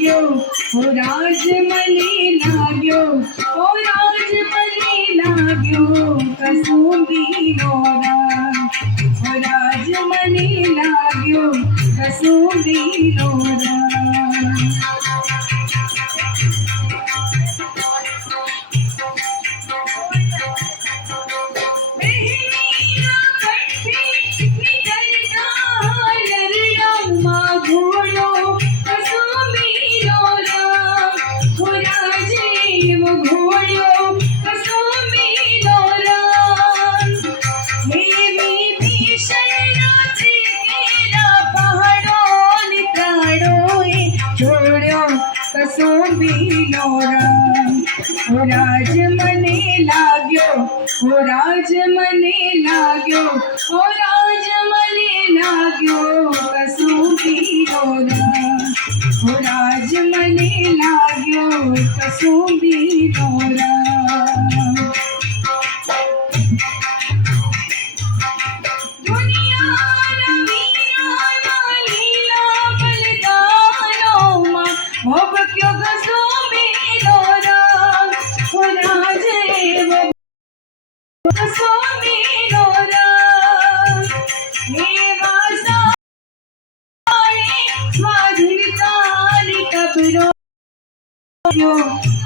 लाग्यो हो राज मने लाग्यो हो राज मने लाग्यो कसुंबी राम हो राज मने लाग्यो कसुंबी राम हो राज मने लाग्यो हो राज मने लाग्यो हो राज मने लाग्यो कसुंबी राम हो राज मने लाग्यो कसुंबी राम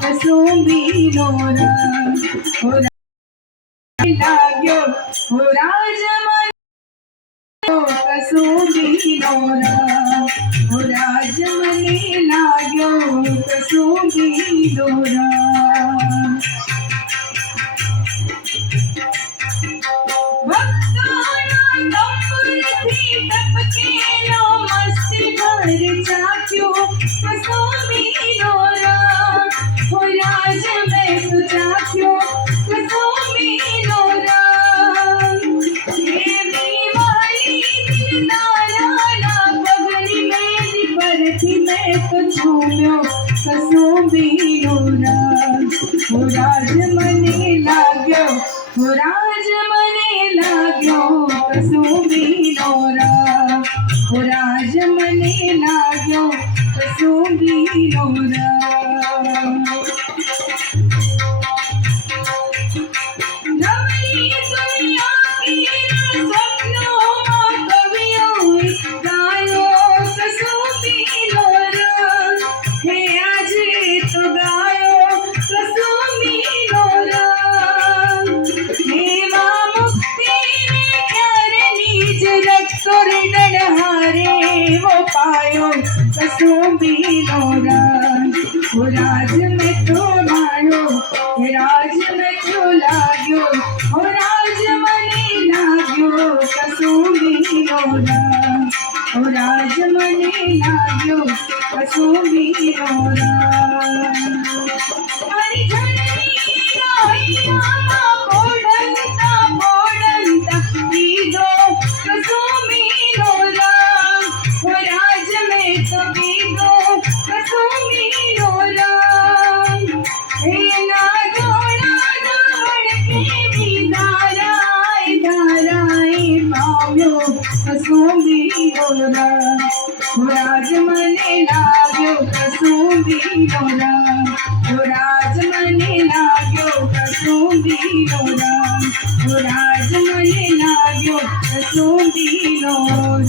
कसुंबी राम हो लाग्यो हो राज मने कसुंबी राम हो राज मने लाग्यो कसुंबी राम भक्ताना दंपति टपकेलो मस्ती भर चाक्यो कसुंबी राम हो राज में तू चाक्यो कसुंबी राम देवी वाली दिलदारा पगली मेरी बरथी में तो छूम्यो कसुंबी राम हो राज मने लाग्यो हो राज मने लाग्यो कसुंबी राम हो राज मने लाग्यो कसुंबी राम नवली दुनिया की सपनों में कवियों गायो कसुंबी राम हे आज तो गायो कसुंबी राम देवा मुक्ति ने क्यारे नीज रखकर डरहारे वो पायो कसुंबी राम हो राज में तो मायो हे राज में तो लाग्यो हो राज मने लाग्यो कसुंबी राम हो राज मने लाग्यो कसुंबी राम हरि जननी राहिया बोडंता बोडंता दीदो कसुंबी राम हो राज में तो दीदो कसुंबी राम हे ना जोड़ा धाड़ के भी धाराए धाराए पाव्यो कसुंबी राम हो राज मने लाग्यो कसुंबी राम हो राज मने लाग्यो कसुंबी राम हो राज मने लाग्यो कसुंबी राम